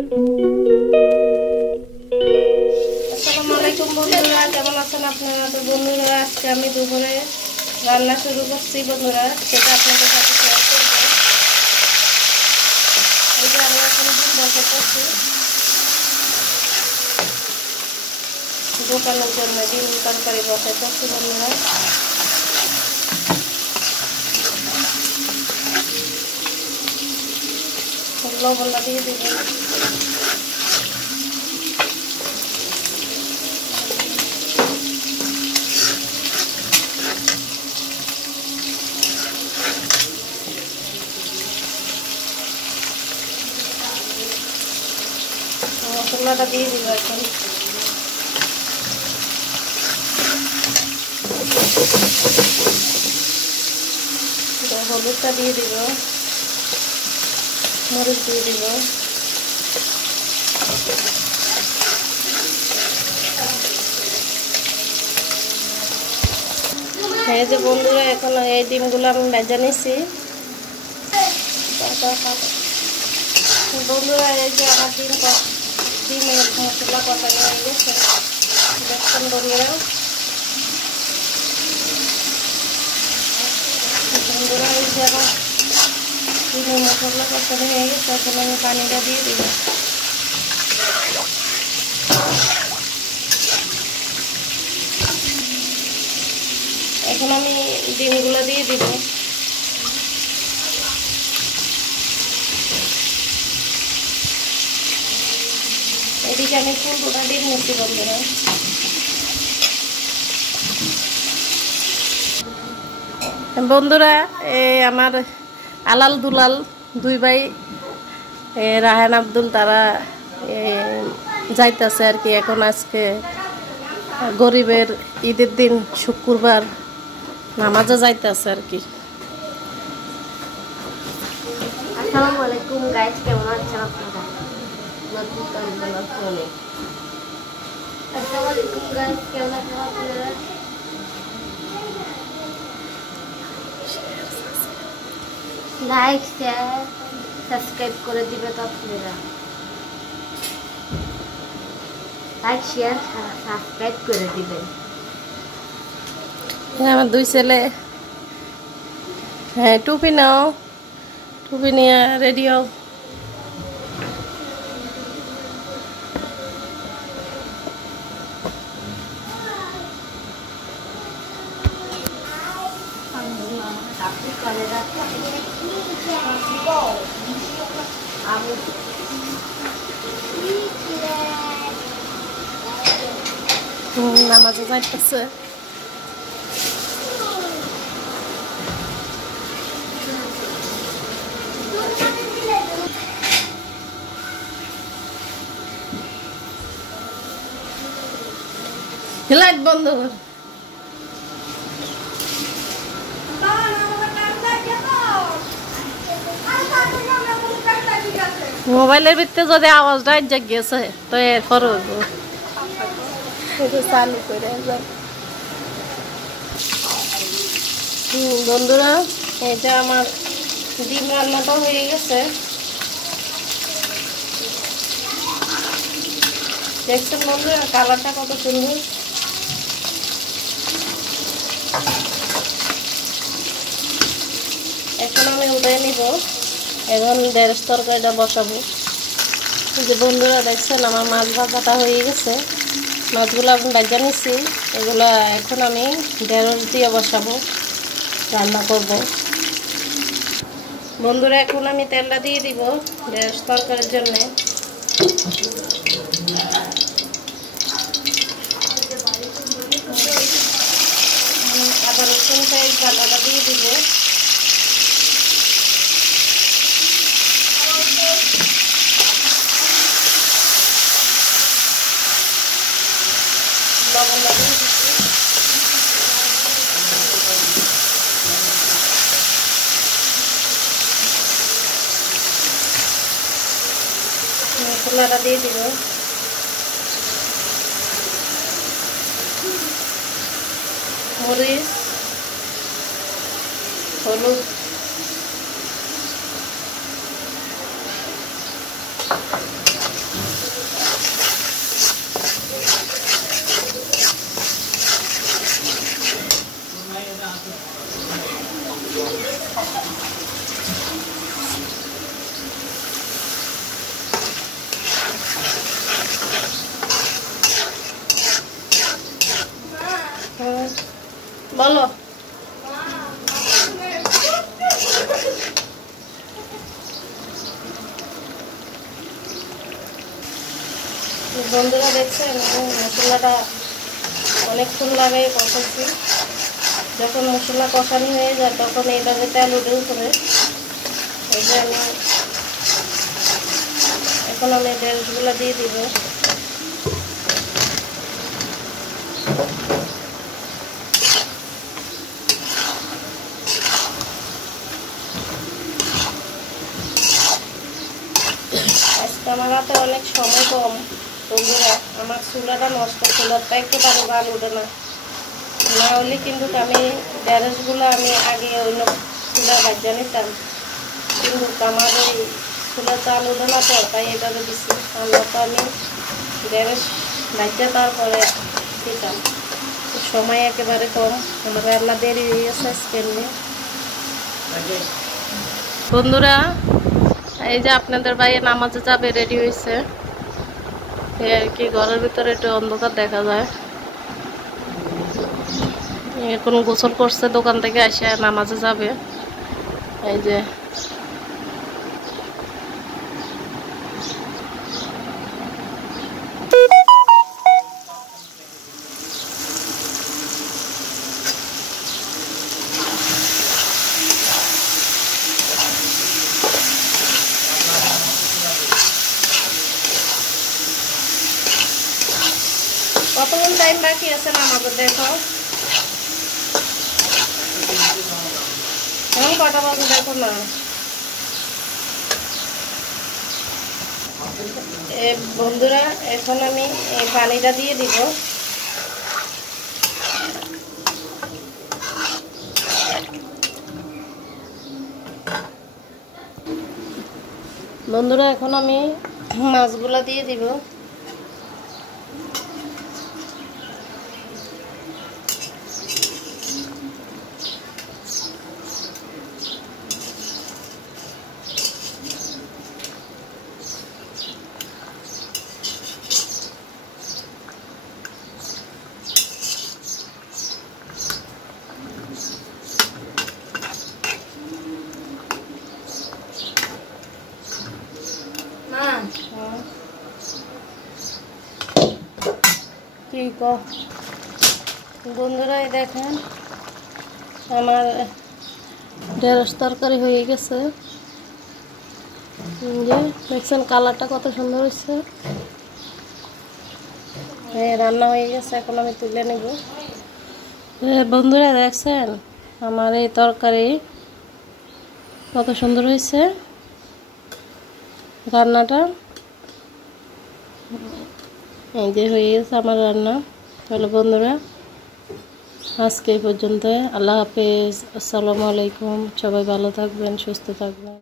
আসসালামু আলাইকুম বন্ধুরা, কেমন আছেন আপনারা? তো বন্ধুরা, আজকে আমি দুপুরে রান্না শুরু করছি বন্ধুরা, সেটা আপনাদের সাথে শেয়ার করবো। এই যে আমি এখন ডিম বসাচ্ছি দোকানের জন্য, ডিম তরকারি বসাচ্ছি বন্ধুরা। লবণটা দিয়ে দেবেন। মশলাটা দিয়ে দিব এখন। হলুদটা দিয়ে দিব, মরিচ দিয়ে দিব, এই যে বন্ধুরা এখন এই ডিমগুলো আমি ভেজে নিছি বন্ধুরা। এই যে আমার ডিমের মশলা কষানো হয়ে গেছে দেখছেন বন্ধুরা। বন্ধুরা এই যে আমার ডিমের মশলা কষানো হয়ে গেছে, এখন আমি পানিটা দিয়ে দিব। এখন আমি ডিমগুলো দিয়ে দিব। এদিকে আমি ফুলটা ডিম নিচ্ছি বন্ধুরা। বন্ধুরা এই আমার আলাল দুলাল দুই ভাই রাহান আব্দুল তারা যাইতেছে আর কি। এখন আজকে গরিবের ঈদের দিন শুক্রবার নামাজে যাইতেছে আর কি। আসসালামু আলাইকুম গাইস, কেমন আছেন আপনারা? নতুন কাজ বলে আসসালামু আলাইকুম গাইস, কেমন আছেন আপনারা? লাইক শেয়ার সাবস্ক্রাইব করে দিবে তো আপনারা। লাইক শেয়ার সাবস্ক্রাইব করে দিবেন। আমার দুই ছেলে হ্যাঁ টুপি নাও, টুপি নিয়ে রেডি হও। নামাজে যাইতেছে। লাইট বন্ধ কর। মোবাইলের ভিতরে যদি আওয়াজটা গেছে তো এরপর চালু করে বন্ধুরা। এটা আমার ডিম রান্নাটা হয়ে গেছে দেখছেন বন্ধুরা, কালারটা কত সুন্দর। এখন আমি উঠে নিব, এখন ঢেঁড়স তরকারিটা বসাবো। যে বন্ধুরা দেখছেন আমার মাছ ভাজাটা হয়ে গেছে, মাছগুলো আমি ভেজে নিচ্ছি। এগুলো এখন আমি ঢেঁড়স দিয়ে বসাবো, রান্না করব বন্ধুরা। এখন আমি তেলটা দিয়ে দিব ঢেঁড়স তরকারির জন্য। আদা রসুন পেঁয়াজ বাটাটা দিয়ে দিব। লবণটা দিয়ে দিচ্ছি। মশলাটা দিয়ে দিব। মরিচ, হলুদ, বলো বন্ধুরা, দেখছেন মশলাটা অনেকক্ষণ লাগাই কষাচ্ছি। যখন মশলা কষানো হয়ে যায় তখন এইভাবে তেল উঠে উপরে। এই যে এখন আমি ঢেঁড়সগুলো দিয়ে দিব। আজকে আমার হাতে অনেক সময় কম বন্ধুরা, আমার চুলাটা নষ্ট, চুলাটা একেবারে ভালো উঠে না। না হলে কিন্তু আমি ঢেঁড়সগুলো আমি আগে অন্য চুলা বাজ্যা নিতাম, কিন্তু আমার এই চুলা চাল উঠে না তো, তাই এভাবে দিচ্ছি। আমরা তো আমি ঢেঁড়স বাজ্যা তারপরে দিতাম। সময় একেবারে কম, আমার রান্না দেরি হয়ে গেছে আজকে নিয়ে। বন্ধুরা, এই যে আপনাদের ভাই নামাজে যাবে, রেডি হয়েছে। এই আর কি, ঘরের ভিতরে একটু অন্ধকার দেখা যায়। এখন গোসল করছে, দোকান থেকে আসে নামাজে যাবে। এই যে কতক্ষণ টাইম বাকি আছে নামাজে দেখো। এখন কটা বাজে দেখো না। বন্ধুরা, এখন আমি এই পানিটা দিয়ে দিব। বন্ধুরা, এখন আমি মাছগুলা দিয়ে দিব। কি বন্ধুরা, দেখেন আমার ঢেঁড়স তরকারি হয়ে গেছে। যে দেখছেন কালারটা কত সুন্দর হয়েছে। রান্না হয়ে গেছে, এখন আমি তুলে নেব। বন্ধুরা, দেখছেন আমার এই তরকারি কত সুন্দর হয়েছে রান্নাটা। এই যে হয়ে গেছে আমার রান্না। তাহলে বন্ধুরা, আজকে এই পর্যন্ত। আল্লাহ হাফেজ, আসসালামু আলাইকুম। সবাই ভালো থাকবেন, সুস্থ থাকবেন।